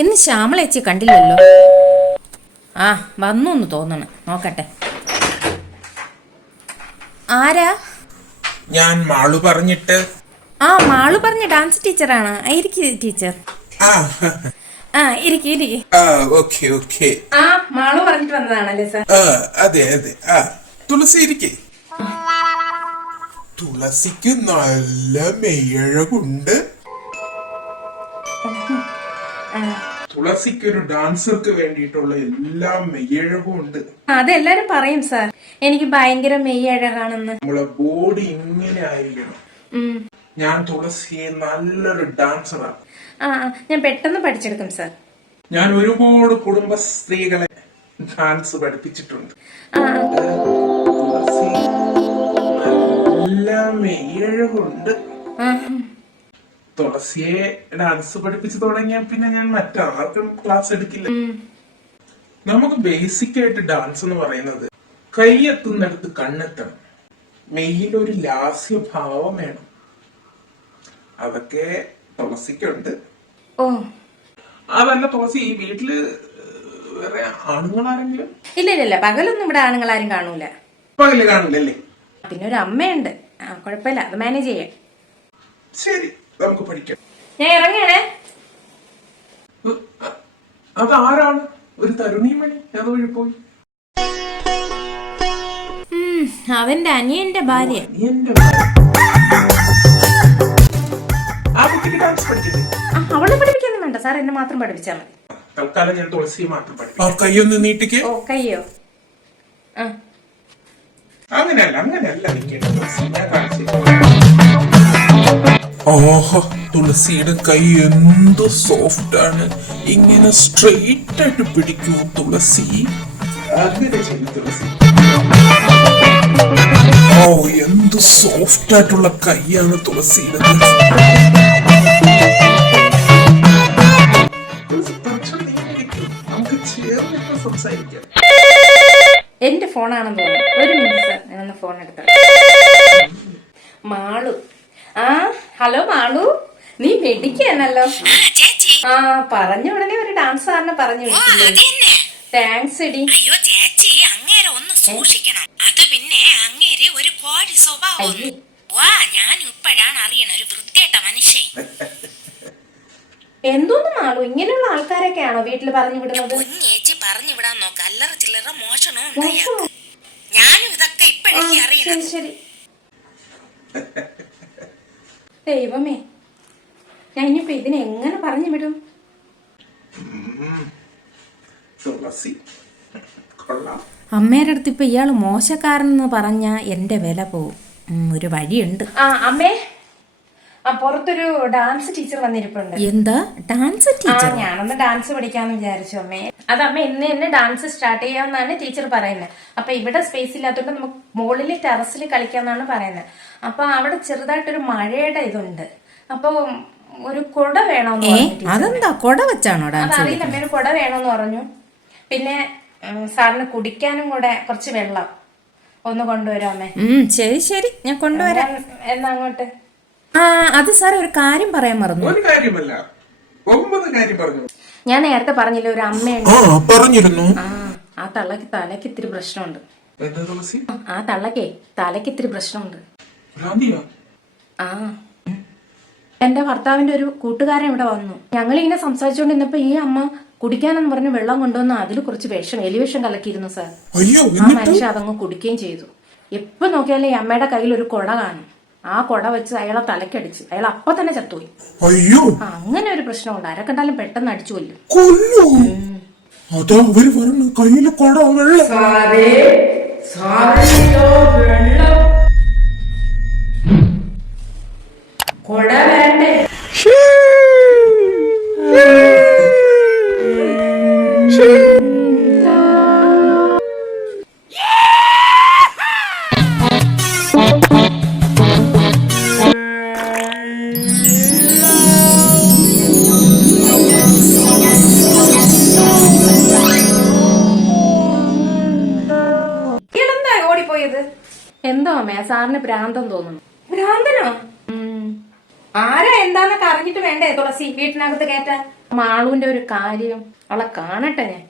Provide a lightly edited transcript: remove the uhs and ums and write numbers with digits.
ഇന്ന് ശ്യാമളേച്ചി കണ്ടില്ലല്ലോ. ആ വന്നു എന്ന് തോന്നണ്, നോക്കട്ടെ. ആരാ? ഞാൻ മാളു പറഞ്ഞിട്ട്. ആ മാളു പറഞ്ഞ ഡാൻസ് ടീച്ചറാണ്. ഇരിക്ക് ടീച്ചർ. ഇരിക്ക്. ആ മാളു പറഞ്ഞിട്ട് വന്നതാണല്ലേ സാർ? അതെ അതെ. തുളസി ഇരിക്കേ. തുളസിക്ക് നല്ല മെയ്യഴകുണ്ട്. തുളസിക്ക് ഒരു ഡാൻസർക്ക് വേണ്ടിയിട്ടുള്ള എല്ലാ മെയ്യഴകും ഉണ്ട്. അതെല്ലാരും പറയും സാർ, എനിക്ക് ഭയങ്കര മെയ്യഴകാണെന്ന്. നമ്മളെ ബോഡി ഇങ്ങനെ ആയിരിക്കണം. ഞാൻ തുളസിയെ നല്ലൊരു ഡാൻസറാണ്. ഞാൻ പെട്ടെന്ന് പഠിച്ചെടുക്കും സാർ. ഞാൻ ഒരുപാട് കുടുംബസ്ത്രീകളെ ഡാൻസ് പഠിപ്പിച്ചിട്ടുണ്ട്. തുളസി നല്ല മെയ്യഴകുണ്ട്. തുളസിയെ ഡാൻസ് പഠിപ്പിച്ചു തുടങ്ങിയ പിന്നെ ഞാൻ മറ്റാർക്കും ക്ലാസ് എടുക്കില്ല. നമുക്ക് ബേസിക് ആയിട്ട് ഡാൻസ് എന്ന് പറയുന്നത് കൈയെത്തുന്നിടത്ത് കണ്ണെത്തണം, മെയ്യിലൊരു ലാസ്യഭാവം വേണം. അതൊക്കെ തുളസിക്കുണ്ട്. അതല്ല തുളസി, ഈ വീട്ടില് വേറെ ആണുങ്ങളാരെങ്കിലും? ഇല്ല, പകലൊന്നും ഇവിടെ ആണുങ്ങളാരും കാണൂല. പകല് കാണില്ലല്ലേ? പിന്നെ ഒരു അമ്മയുണ്ട്, കുഴപ്പമില്ല, അത് മാനേജ് ചെയ്യാം. ശരി, നമുക്ക് പഠിക്കാം. ഞാൻ ഇറങ്ങണേ. അതാരാണ്? ഒരു തരുണീമണി അതുവഴി പോയി. അവന്റെ അനിയന്റെ ഭാര്യ. അവളെ പഠിപ്പിക്കൊന്നും വേണ്ട സാർ, എന്നെ മാത്രം പഠിപ്പിച്ചാൽ മതി. തൽക്കാലം ഞാൻ തുളസിയെ മാത്രം പഠിപ്പിക്കാം. കൈയൊന്ന് നീട്ടിക്ക്. കയ്യോ? അങ്ങനെയല്ല. ഓഹോ, തുളസിയുടെ കൈ എന്ത് സോഫ്റ്റ് ആണ്. ഇങ്ങനെ സ്ട്രെയിറ്റ് ആയിട്ട് പിടിക്കൂ തുളസി. അങ്ങനെ ചെയ്യും തുളസി. ഓ, എന്ത് സോഫ്റ്റ് ആയിട്ടുള്ള കൈയാണ് തുളസിയുടെ. നമുക്ക് ചേർന്നിട്ട് സംസാരിക്കാം. എന്റെ ഫോണാണെന്ന് തോന്നുന്നു. ഒരു മിനിറ്റ് സാർ, ഞാനൊന്ന് ഫോൺ എടുക്കാം. മാളു. ഹലോ മാളു, നീ വെടിക്കാണല്ലോ. പറഞ്ഞ ഉടനെ ഒരു ഡാൻസ് സാറിനെ പറഞ്ഞു വിട്ടില്ലേ? താങ്ക്സ് എടി. അയ്യോ ചേച്ചി, അങ്ങേരെ ഒന്ന് സൂക്ഷിക്കണം. അത് പിന്നെ അങ്ങേര് ഒരു കോഴി സ്വഭാവം. ഞാൻ ഇപ്പോഴാണ് അറിയണ ഒരു വൃത്തിയായിട്ട മനുഷ്യൻ. എന്തോന്ന് മാളു, ഇങ്ങനെയുള്ള ആൾക്കാരൊക്കെയാണോ വീട്ടിൽ പറഞ്ഞു വിടുന്നത്? ചേച്ചി പറഞ്ഞു വിടാൻ നോക്ക്, അല്ലറ ചില്ലറ മോഷണവും. ഞാനും ഇതൊക്കെ ഇപ്പോഴേക്ക് അറിയണം. ശരി. ദൈവമേ, ഞാൻ ഇനിയിപ്പോ ഇതിനെ എങ്ങനെ പറഞ്ഞു വിടും? അമ്മേടെ അടുത്ത് ഇപ്പൊ ഇയാള് മോശക്കാരനെന്ന് പറഞ്ഞാ എന്റെ വില പോവും. ഒരു വഴിയുണ്ട്. അമ്മേ, പുറത്തൊരു ഡാൻസ് ടീച്ചർ വന്നിരിപ്പുണ്ട്. എന്താ ഡാൻസ് ടീച്ചർ? ഞാനൊന്ന് ഡാൻസ് പഠിക്കാന്ന് വിചാരിച്ചു അമ്മേ. അത് അമ്മ ഇന്ന് തന്നെ ഡാൻസ് സ്റ്റാർട്ട് ചെയ്യാമെന്നാണ് ടീച്ചർ പറയുന്നത്. അപ്പൊ ഇവിടെ സ്പേസ് ഇല്ലാത്തതുകൊണ്ട് നമുക്ക് മുകളിൽ ടെറസിൽ കളിക്കാന്നാണ് പറയുന്നത്. അപ്പൊ അവിടെ ചെറുതായിട്ടൊരു മഴയുടെ ഇതുണ്ട്. അപ്പൊ ഒരു കുട വേണോന്ന് പറഞ്ഞു. അതെന്താ കുട വെച്ചാണോ ഡാൻസ്? അറിയില്ല അമ്മ, ഒരു കുട വേണോന്ന് പറഞ്ഞു. പിന്നെ സാറിന് കുടിക്കാനും കൂടെ കുറച്ച് വെള്ളം ഒന്ന് കൊണ്ടുവരാം അമ്മേ. ശരി, ഞാൻ കൊണ്ടുവരാം. എന്നാ അങ്ങോട്ട്. അത് സാർ ഒരു കാര്യം പറയാൻ മറന്നു. ഒരു കാര്യമല്ല, 9 കാര്യം പറഞ്ഞു. ഞാൻ നേരത്തെ പറഞ്ഞില്ല, ഒരു അമ്മയുണ്ട്. പറഞ്ഞിരുന്നു. ആ തള്ളക്ക് തലക്ക് ഇത്തിരി പ്രശ്നമുണ്ട്. ആ തള്ളക്കേ തലക്ക് ഇത്തിരി പ്രശ്നമുണ്ട്. എന്റെ ഭർത്താവിന്റെ ഒരു കൂട്ടുകാരൻ ഇവിടെ വന്നു. ഞങ്ങളിങ്ങനെ സംസാരിച്ചുകൊണ്ടിരുന്നപ്പോ ഈ അമ്മ കുടിക്കാനെന്ന് പറഞ്ഞ് വെള്ളം കൊണ്ടുവന്ന് അതിൽ കുറച്ച് എലിവിഷം കലക്കിയിരുന്നു സാർ. ആ മനുഷ്യ അതങ്ങ് കുടിക്കുകയും ചെയ്തു. എപ്പോ നോക്കിയാലും ഈ അമ്മയുടെ കയ്യിൽ ഒരു കുട കാണും. ആ കുട വെച്ച് അയാളെ തലക്കടിച്ച് അയാൾ അപ്പൊ തന്നെ ചത്തുപോയി. അയ്യോ, അങ്ങനെ ഒരു പ്രശ്നമുണ്ട്. ആരെ കണ്ടാലും പെട്ടെന്ന് അടിച്ചു കൊല്ലും. കൊട വേണ്ടേ? എന്തോ അമ്മ, സാറിന് ഭ്രാന്തം തോന്നുന്നു. ഭ്രാന്തനോ? ആരാ എന്താന്നൊക്കെ അറിഞ്ഞിട്ട് വേണ്ടേ തുളസി വീട്ടിനകത്ത് കയറ്റാൻ? മാളുവിന്റെ ഒരു കാര്യം അവളെ കാണട്ടെ ഞാൻ.